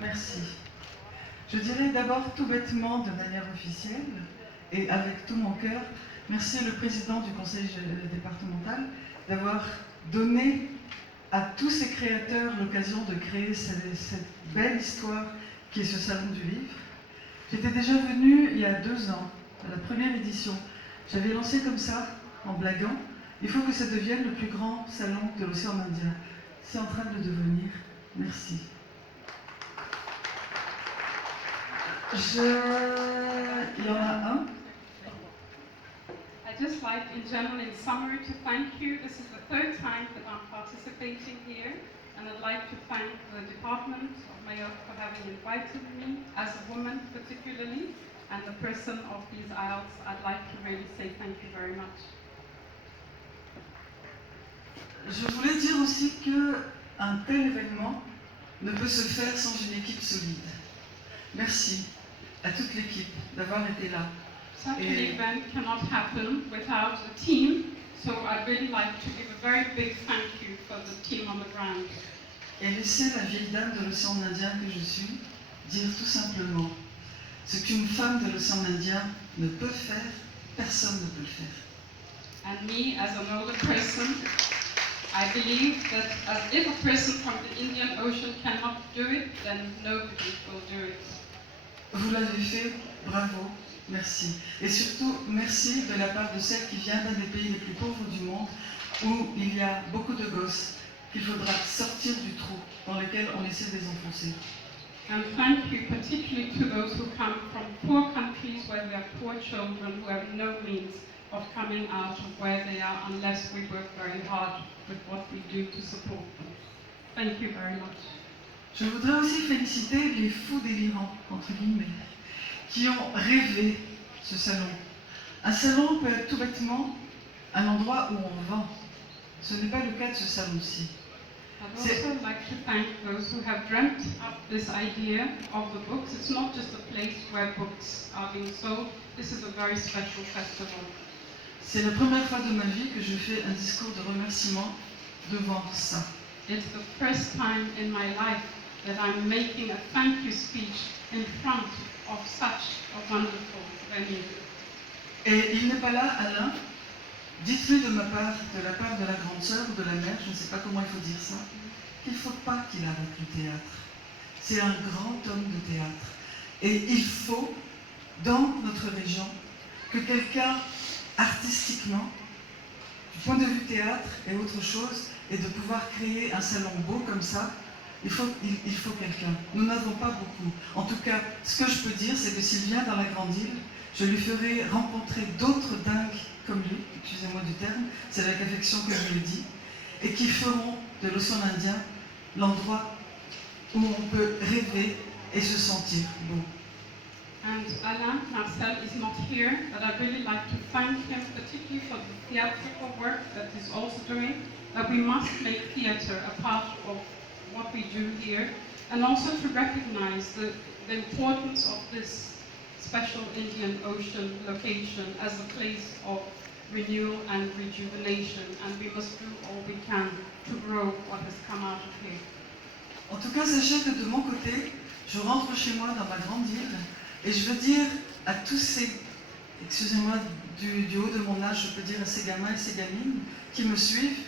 merci. Je dirais d'abord tout bêtement, de manière officielle, et avec tout mon cœur, merci le président du conseil départemental d'avoir donné à tous ces créateurs l'occasion de créer cette belle histoire qui est ce salon du livre. J'étais déjà venue il y a 2 ans, à la première édition. J'avais lancé comme ça, en blaguant, il faut que ça devienne le plus grand salon de l'océan Indien. C'est en train de le devenir. Merci. Il y en a un. I'd just like, in general, in summary, to thank you. This is the 3rd time that I'm participating here, and I'd like to thank the Department of Mayotte for having invited me, as a woman particularly, and the person of these IELTS. I'd like to really say thank you very much. Je voulais dire aussi qu'un tel événement ne peut se faire sans une équipe solide. Merci à toute l'équipe d'avoir été là. Such an event cannot happen without a team, so I'd really like to give a very big thank you for the team on the ground. Et laisser la vieille dame de l'océan Indien que je suis dire tout simplement ce qu'une femme de l'océan Indien ne peut faire, personne ne peut le faire. And me, as an older person, I believe that if a person from the Indian Ocean cannot do it, then nobody will do it. Vous l'avez fait, bravo, merci. Et surtout, merci de la part de celle qui vient d'un des pays les plus pauvres du monde, où il y a beaucoup de gosses qu'il faudra sortir du trou dans lequel on essaie de les enfoncer. And thank you particularly to those who come from poor countries where we have poor children who have no means of coming out of where they are unless we work very hard with what we do to support them. Thank you very much. Je voudrais aussi féliciter les fous délirants, entre guillemets, qui ont rêvé ce salon. Un salon peut être tout bêtement un endroit où on vend. Ce n'est pas le cas de ce salon-ci. I'd also like to thank those who have dreamt up this idea of the books. It's not just a place where books are being sold. This is a very special festival. C'est la première fois de ma vie que je fais un discours de remerciement devant ça. It's the first time in my life that I'm making a thank you speech in front of such a wonderful venue. Et il n'est pas là, Alain. Dites-lui de la part de la grande sœur ou de la mère, je ne sais pas comment il faut dire ça, qu'il ne faut pas qu'il arrête le théâtre. C'est un grand homme de théâtre. Et il faut, dans notre région, que quelqu'un, artistiquement, du point de vue théâtre et autre chose, et de pouvoir créer un salon beau comme ça, il faut quelqu'un. Nous n'avons pas beaucoup. En tout cas, ce que je peux dire, c'est que s'il vient dans la grande île, je lui ferai rencontrer d'autres dingues comme lui, excusez-moi du terme, c'est avec affection que je le dis, et qui feront de l'océan Indien l'endroit où on peut rêver et se sentir beau. And Alain Marcel is not here, but I'd really like to thank him particularly for the theatrical work that he's also doing, that we must make theatre a part of what we do here, and also to recognize the importance of this special Indian Ocean location as a place of renewal and rejuvenation, and we must do all we can to grow what has come out of here. En tout cas, sachez que de mon côté, je rentre chez moi dans ma grande île et je veux dire à tous ces, excusez-moi du haut de mon âge, je peux dire à ces gamins et ces gamines qui me suivent,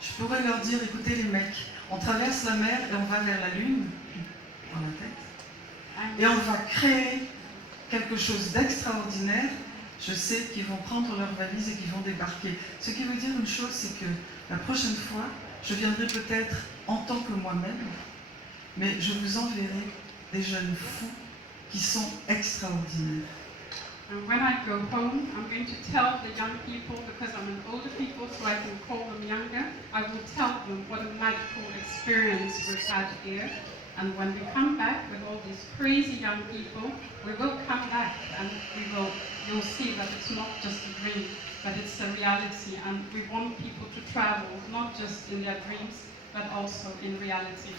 je pourrais leur dire, écoutez les mecs, on traverse la mer et on va vers la lune, dans la tête, et on va créer quelque chose d'extraordinaire. Je sais qu'ils vont prendre leurs valises et qu'ils vont débarquer. Ce qui veut dire une chose, c'est que la prochaine fois, je viendrai peut-être en tant que moi-même, mais je vous enverrai des jeunes fous qui sont extraordinaires. And when I go home, I'm going to tell the young people, because I'm an older people, so I can call them younger, I will tell them what a magical experience we've had here. And when we come back with all these crazy young people, we will come back and you'll see that it's not just a dream, but it's a reality. And we want people to travel, not just in their dreams, but also in reality.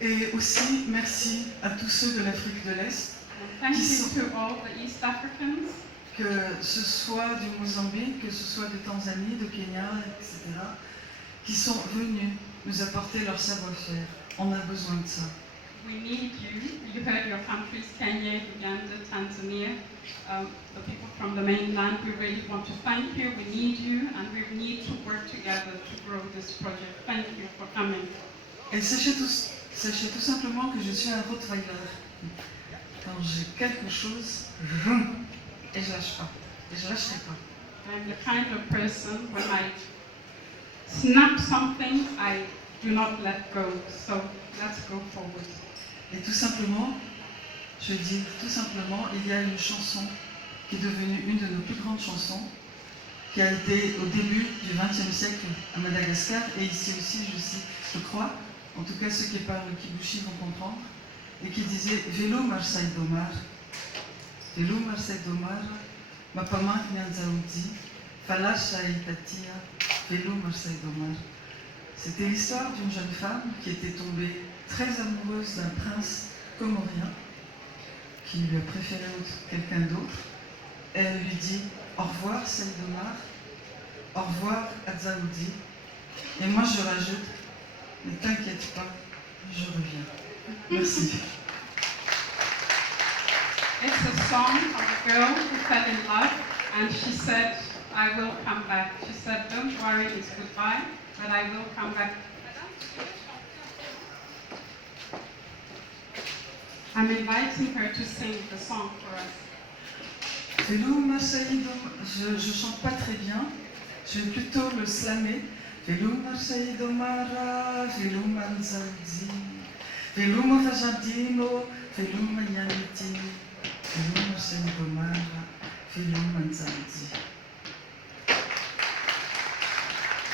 Et aussi, merci à tous ceux de l'Afrique de l'Est, And thank you to all the East Africans, que ce soit du Mozambique, que ce soit de Tanzanie, de Kenya, etc., qui sont venus nous apporter leur savoir-faire. On a besoin de ça. we need you. You heard your countries, Kenya, Uganda, Tanzania, the people from the mainland. We really want to thank you. We need you, and we need to work together to grow this project. Thank you for coming. Et sachez tout simplement que je suis un Rottweiler. Quand j'ai quelque chose, et je lâche pas. Et je lâcherai pas. I'm the kind of person, when I snap something, I do not let go. So let's go forward. Et tout simplement, je dis tout simplement, il y a une chanson qui est devenue une de nos plus grandes chansons, qui a été au début du XXe siècle à Madagascar, et ici aussi, je crois, en tout cas ceux qui parlent kibushi vont comprendre, et qui disait « Vélo Marseille Domar, Vélo Marseille Domar, Mapama Nyanzaoudi, Falasha Itatia, Vélo Marseille Domar ». C'était l'histoire d'une jeune femme qui était tombée très amoureuse d'un prince comorien, qui lui a préféré quelqu'un d'autre. Elle lui dit au revoir Saïdomar, au revoir Adzaoudi. Et moi je rajoute, ne t'inquiète pas, je reviens. Merci. It's a song of a girl who fell in love, and she said, I will come back. She said, don't worry, it's goodbye, but I will come back. I'm inviting her to sing the song for us. Vélo Marseille Domar, je chante pas très bien, je vais plutôt le slammer. Vélo Marseille Domara, Vélo Manzaoudi, Vélo Mafajardino, Vélo Mayaniti, Vélo Marseille Domara, Vélo Manzaoudi.